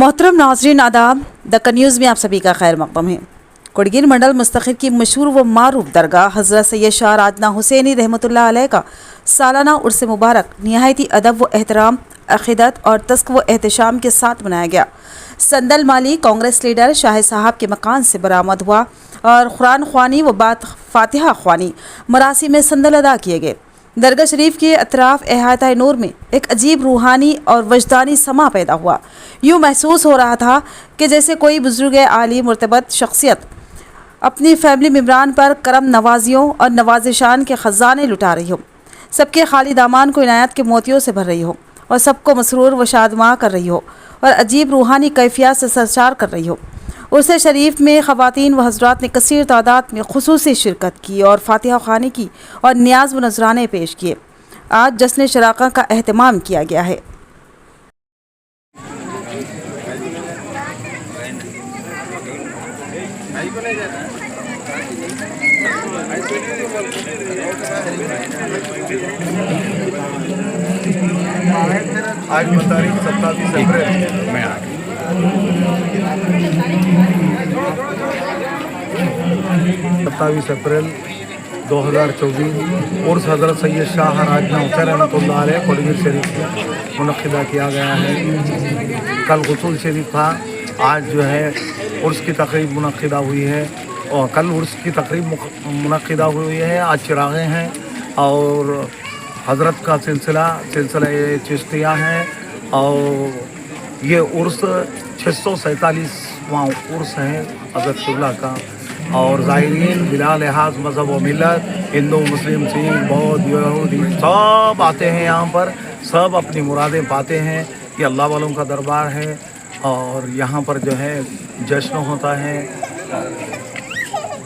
मोहतरम नाज़रीन आदाब, दक्कन न्यूज़ में आप सभी का खैर मक़दम है। कोड़गिर मंडल मुस्तक़िल की मशहूर व मारूफ दरगाह हज़रत सैयद शाह राजना हुसैनी रहमतुल्लाह अलैह का सालाना उर्स मुबारक निहायती अदब व एहतराम, अक़ीदत और तस्क व एहतशाम के साथ मनाया गया। संदल माली कांग्रेस लीडर शाह साहब के मकान से बरामद हुआ और कुरान ख्वानी व बात फातिहा ख्वानी मरासिम में संदल अदा किए गए। दरगाह शरीफ के अतराफ एहाता नूर में एक अजीब रूहानी और वजदानी समा पैदा हुआ। यूँ महसूस हो रहा था कि जैसे कोई बुजुर्ग आली मुर्तबत शख्सियत अपनी फैमिली मेम्बरान पर करम नवाजियों और नवाजिशान के ख़जाने लुटा रही हो, सबके खाली दामान को इनायत के मोतियों से भर रही हो और सबको मसरूर व शादमा कर रही हो और अजीब रूहानी कैफियत से सरशार कर रही हो। उर्स शरीफ में ख़वातीन व हज़रात ने कसीर तादाद में खुसूसी शिरकत की और फातिहा ख़्वानी की और नियाज़ व नजराने पेश किए। आज जश्न शराका का एहतमाम किया गया है। आज तारीख 27 अप्रैल में 27 अप्रैल 2024 उर्स हज़रत सैयद शाह राजना हुसैन रहमतुल्लाह अलैह कोड़गिर शरीफ में मुनक़्क़िदा किया गया है। कल गुसूल शरीफ था, आज जो है उर्स की तक़रीब मुनक़्क़िदा हुई है और कल उर्स की तक़रीब मुनक़्क़िदा हुई है। आज चिराग़ें हैं और हज़रत का सिलसिला चिश्तिया है और ये उर्स 647वां उर्स है हज़रत क़िबला का। और ज़ायरीन बिला लिहाज मज़हब व मिलत, हिंदू मुस्लिम सिख बौद्ध यहूदी सब आते हैं यहाँ पर, सब अपनी मुरादें पाते हैं। ये अल्लाह वालों का दरबार है और यहाँ पर जो है जश्न होता है।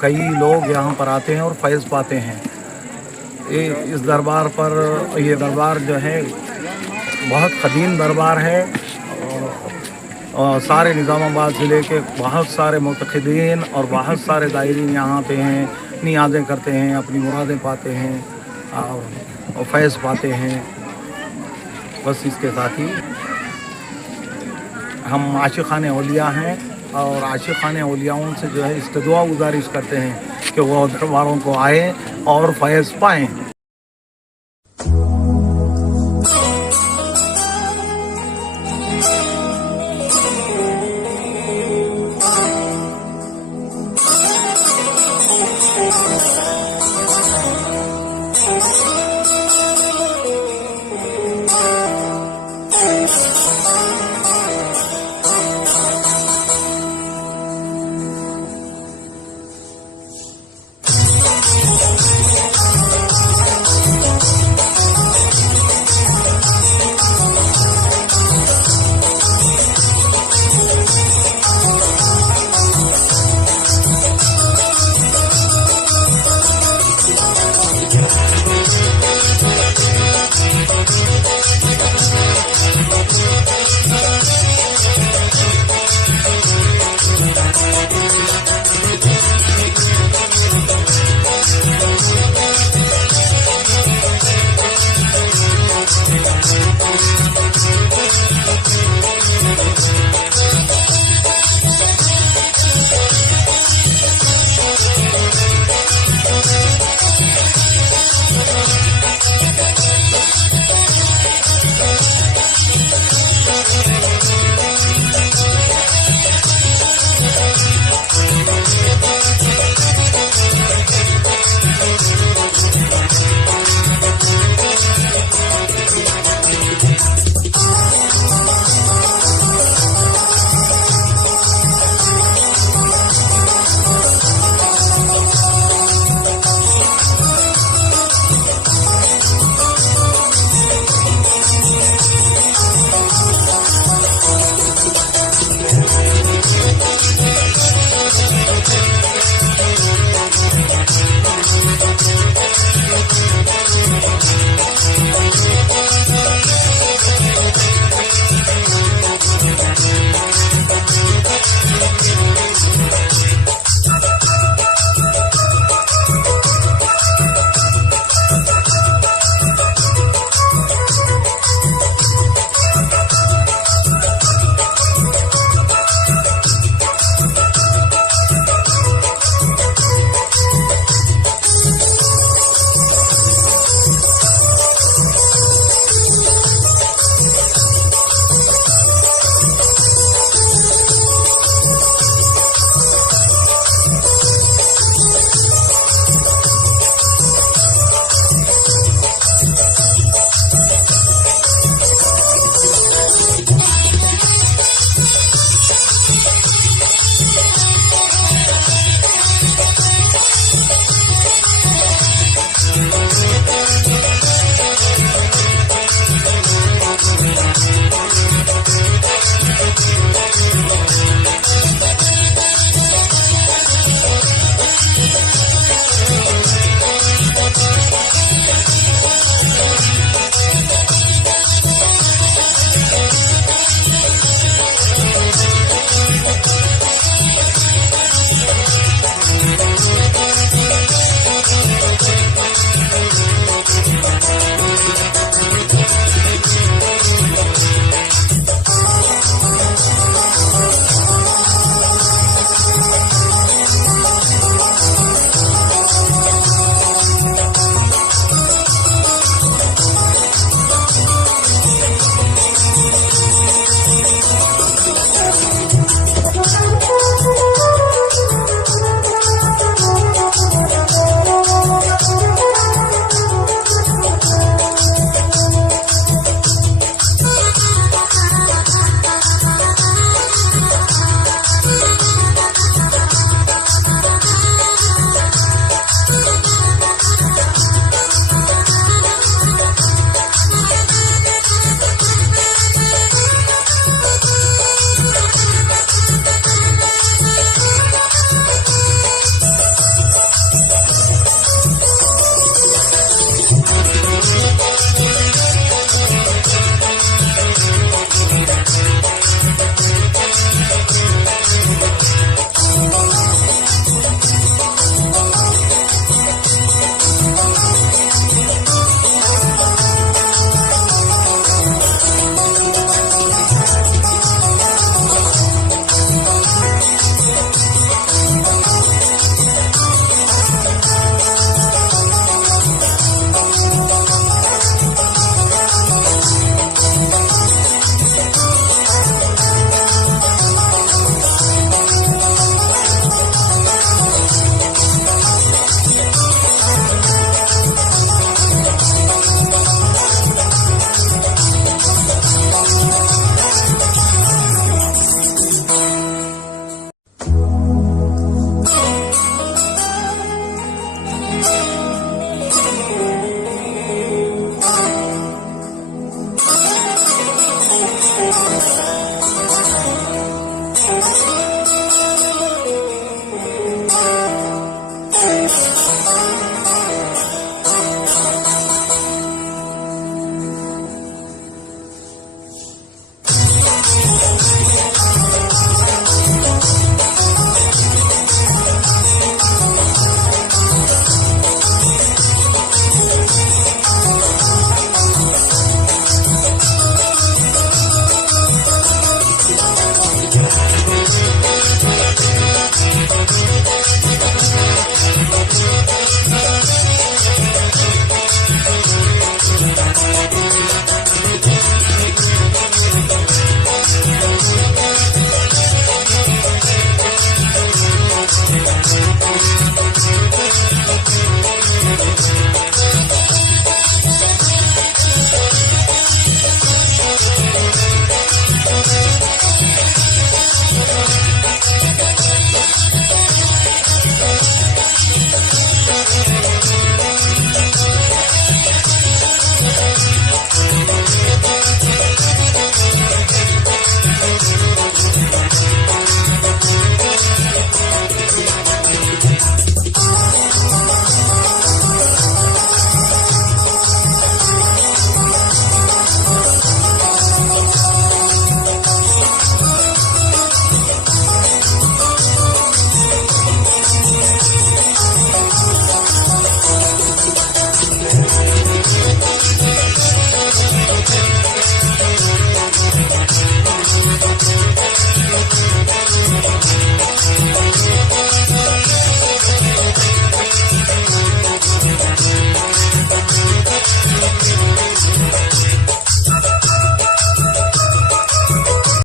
कई लोग यहाँ पर आते हैं और फैज़ पाते हैं। इस दरबार पर, ये दरबार जो है बहुत क़दीम दरबार है और सारे निज़ामाबाद ज़िले के बहुत सारे मुतक़िदीन और बहुत सारे ज़ायरीन यहाँ आते हैं, नियाज़ें करते हैं, अपनी मुरादें पाते हैं और फैज़ पाते हैं। बस इसके साथ ही हम आशिक़ान औलिया हैं और आशिक़ान औलियाओं से जो है इस्तदुआ गुजारिश करते हैं कि वो दरबारों को आए और फैज़ पाएँ।